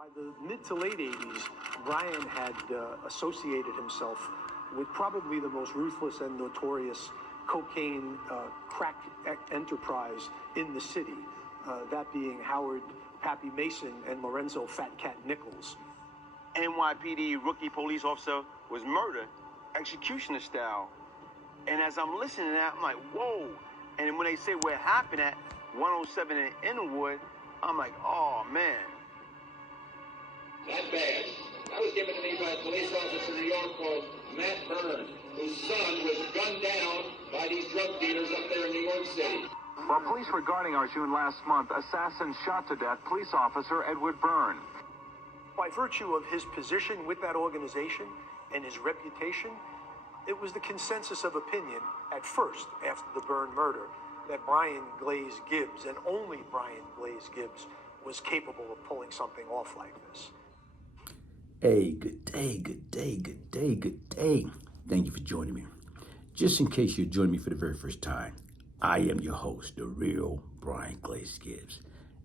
By the mid to late 80s, Bryant had associated himself with probably the most ruthless and notorious cocaine crack enterprise in the city, that being Howard Pappy Mason and Lorenzo Fat Cat Nichols. NYPD Rookie Police Officer was murdered, executioner style. And as I'm listening to that, I'm like, whoa. And when they say where it happened at 107 in Inwood, I'm like, oh, man. That bad. That was given to me by a police officer in New York called Matt Byrne, whose son was gunned down by these drug dealers up there in New York City. While police were guarding Arjun last month, assassins shot to death police officer Edward Byrne. By virtue of his position with that organization and his reputation, it was the consensus of opinion at first, after the Byrne murder, that Brian Glaze Gibbs, and only Brian Glaze Gibbs, was capable of pulling something off like this. Hey, good day, good day, good day, good day. Thank you for joining me. Just in case you're joining me for the very first time, I am your host, the real Brian Glaze Gibbs.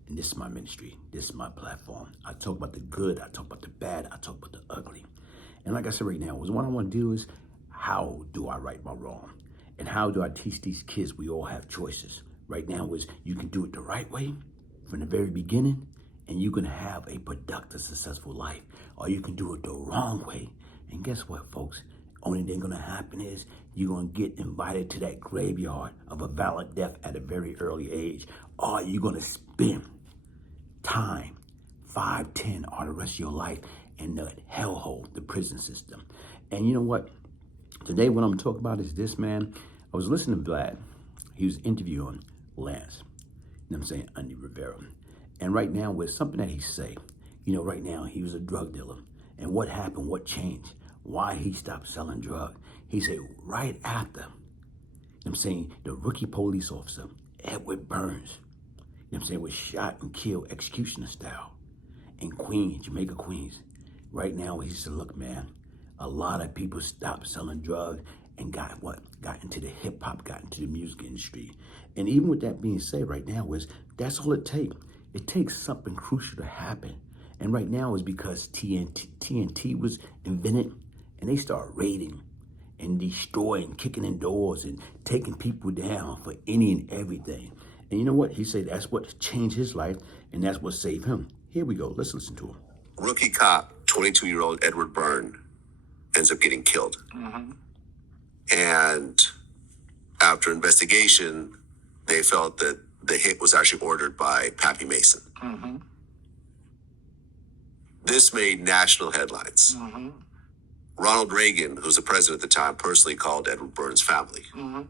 And this is my ministry. This is my platform. I talk about the good, I talk about the bad, I talk about the ugly. And like I said right now, what I want to do is, how do I right my wrong? And how do I teach these kids we all have choices? Right now is you can do it the right way from the very beginning, and you're going to have a productive, successful life. Or you can do it the wrong way. And guess what, folks? Only thing going to happen is you're going to get invited to that graveyard of a violent death at a very early age. Or you're going to spend time, 5, 10, or the rest of your life in the hellhole, the prison system. And you know what? Today, what I'm going to talk about is this, man. I was listening to Vlad. He was interviewing Lance, you know what I'm saying, Un Rivera. And right now, with something that he say, right now, he was a drug dealer. And what happened? What changed? Why he stopped selling drugs? He said right after, the rookie police officer, Edward Burns, was shot and killed executioner style in Queens, Jamaica, Queens. Right now, he said, look, man, a lot of people stopped selling drugs and got into the hip hop, got into the music industry. And even with that being said, right now that's all it takes. It takes something crucial to happen. And right now is because TNT was invented, and they start raiding and destroying, kicking in doors and taking people down for any and everything. And you know what? He said that's what changed his life, and that's what saved him. Here we go. Let's listen to him. Rookie cop, 22-year-old Edward Byrne, ends up getting killed. Mm-hmm. And after investigation, they felt that the hit was actually ordered by Pappy Mason. Mm-hmm. This made national headlines. Mm-hmm. Ronald Reagan, who was the president at the time, personally called Edward Byrne's family. Mm-hmm.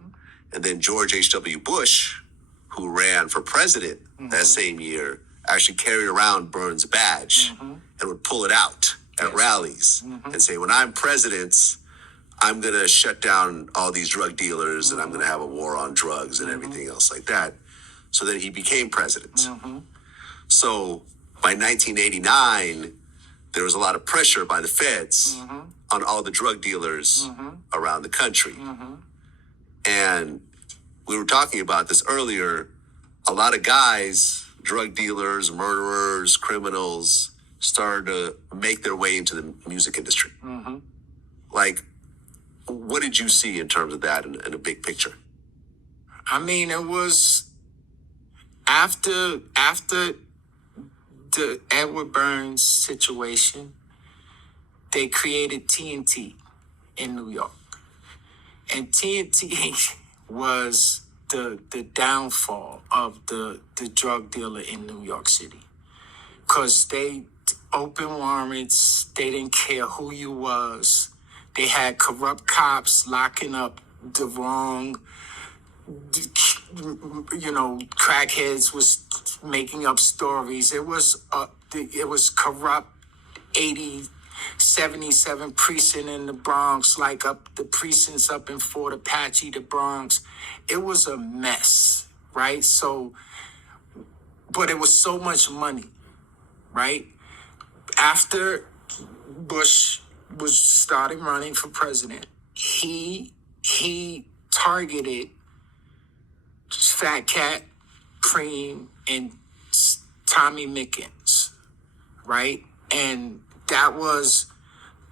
And then George H.W. Bush, who ran for president that same year, actually carried around Byrne's badge and would pull it out at rallies and say, when I'm president, I'm going to shut down all these drug dealers and I'm going to have a war on drugs and everything else like that. So then he became president. So by 1989, there was a lot of pressure by the feds on all the drug dealers around the country. And we were talking about this earlier. A lot of guys, drug dealers, murderers, criminals, started to make their way into the music industry. Like, what did you see in terms of that in a big picture? I mean, it was after the Edward Burns situation, they created TNT in New York. And TNT was the downfall of the drug dealer in New York City. Because they opened warrants, they didn't care who you was. They had corrupt cops locking up the wrong, crackheads was making up stories. It was corrupt 77 precinct in the Bronx, like up the precincts up in Fort Apache, the Bronx. It was a mess, right? So, but it was so much money, right? After Bush was starting running for president, he targeted Fat Cat, Cream, and Tommy Mickens, right? And that was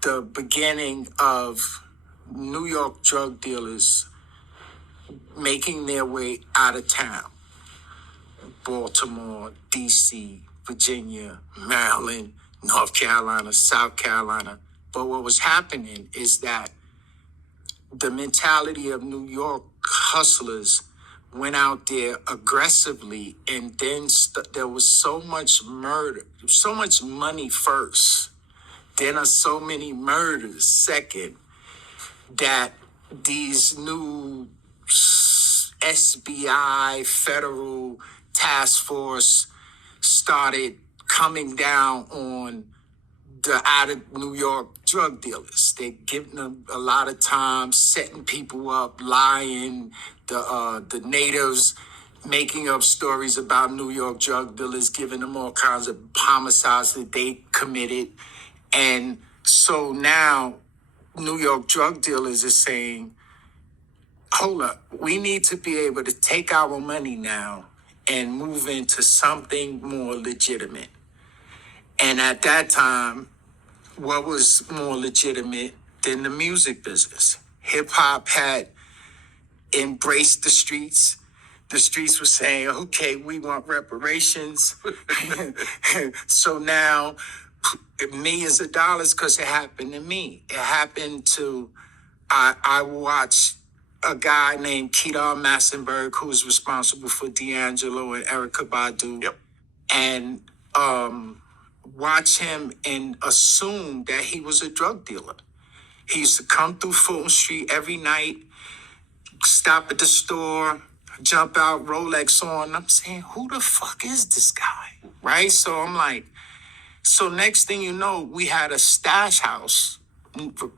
the beginning of New York drug dealers making their way out of town. Baltimore, D.C., Virginia, Maryland, North Carolina, South Carolina. But what was happening is that the mentality of New York hustlers went out there aggressively, and then there was so much murder, so much money first, then so many murders second, that these new SBI, federal task force started coming down on the out of New York drug dealers. They're giving them a lot of time, setting people up, lying, the natives making up stories about New York drug dealers, giving them all kinds of homicides that they committed. And so now New York drug dealers are saying, hold up, we need to be able to take our money now and move into something more legitimate. And at that time, what was more legitimate than the music business? Hip hop had embraced the streets. The streets were saying, okay, we want reparations. So now millions of dollars, because it happened to me. It happened to, I watched a guy named Kedar Massenberg, who was responsible for D'Angelo and Erykah Badu. Yep. And watch him and assume that he was a drug dealer. He used to come through Fulton Street every night, stop at the store, jump out, Rolex on. I'm saying, who the fuck is this guy? Right? So I'm like, so next thing you know, we had a stash house.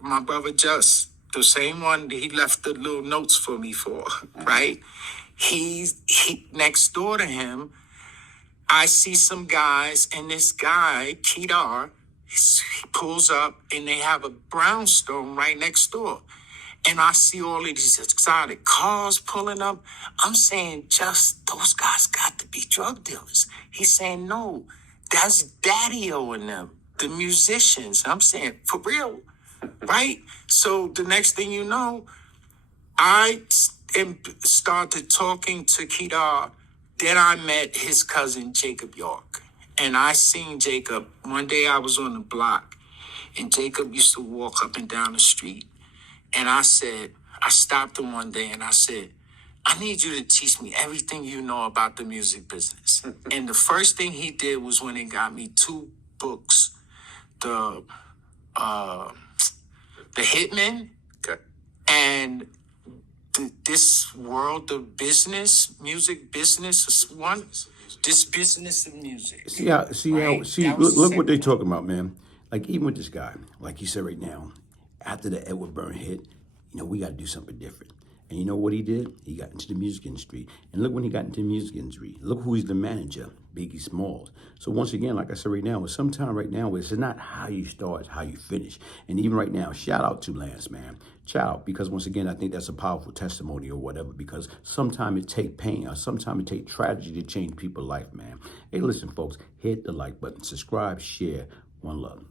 My brother Just, the same one that he left the little notes for me for, right? He next door to him, I see some guys, and this guy, Kedar, he pulls up, and they have a brownstone right next door. And I see all of these exotic cars pulling up. I'm saying, just those guys got to be drug dealers. He's saying, no, that's Daddy-O and them, the musicians. I'm saying, for real, right? So the next thing you know, I started talking to Kedar. Then I met his cousin, Jacob York. And I seen Jacob. One day I was on the block, and Jacob used to walk up and down the street. And I stopped him one day and I said, I need you to teach me everything you know about the music business. And the first thing he did was when he got me 2 books, the Hitman, Okay. and this world of business, music business is one. This business of music. Look what they're talking about, man. Like, even with this guy, like you said right now, after the Edward Byrne hit, we got to do something different. And you know what he did? He got into the music industry. And look when he got into the music industry. Look who he's the manager, Biggie Small. So once again, like I said right now, sometime right now, it's not how you start, it's how you finish. And even right now, shout out to Lance, man. Shout out, because once again, I think that's a powerful testimony or whatever, because sometimes it take pain or sometimes it take tragedy to change people's life, man. Hey, listen, folks, hit the like button, subscribe, share. One love.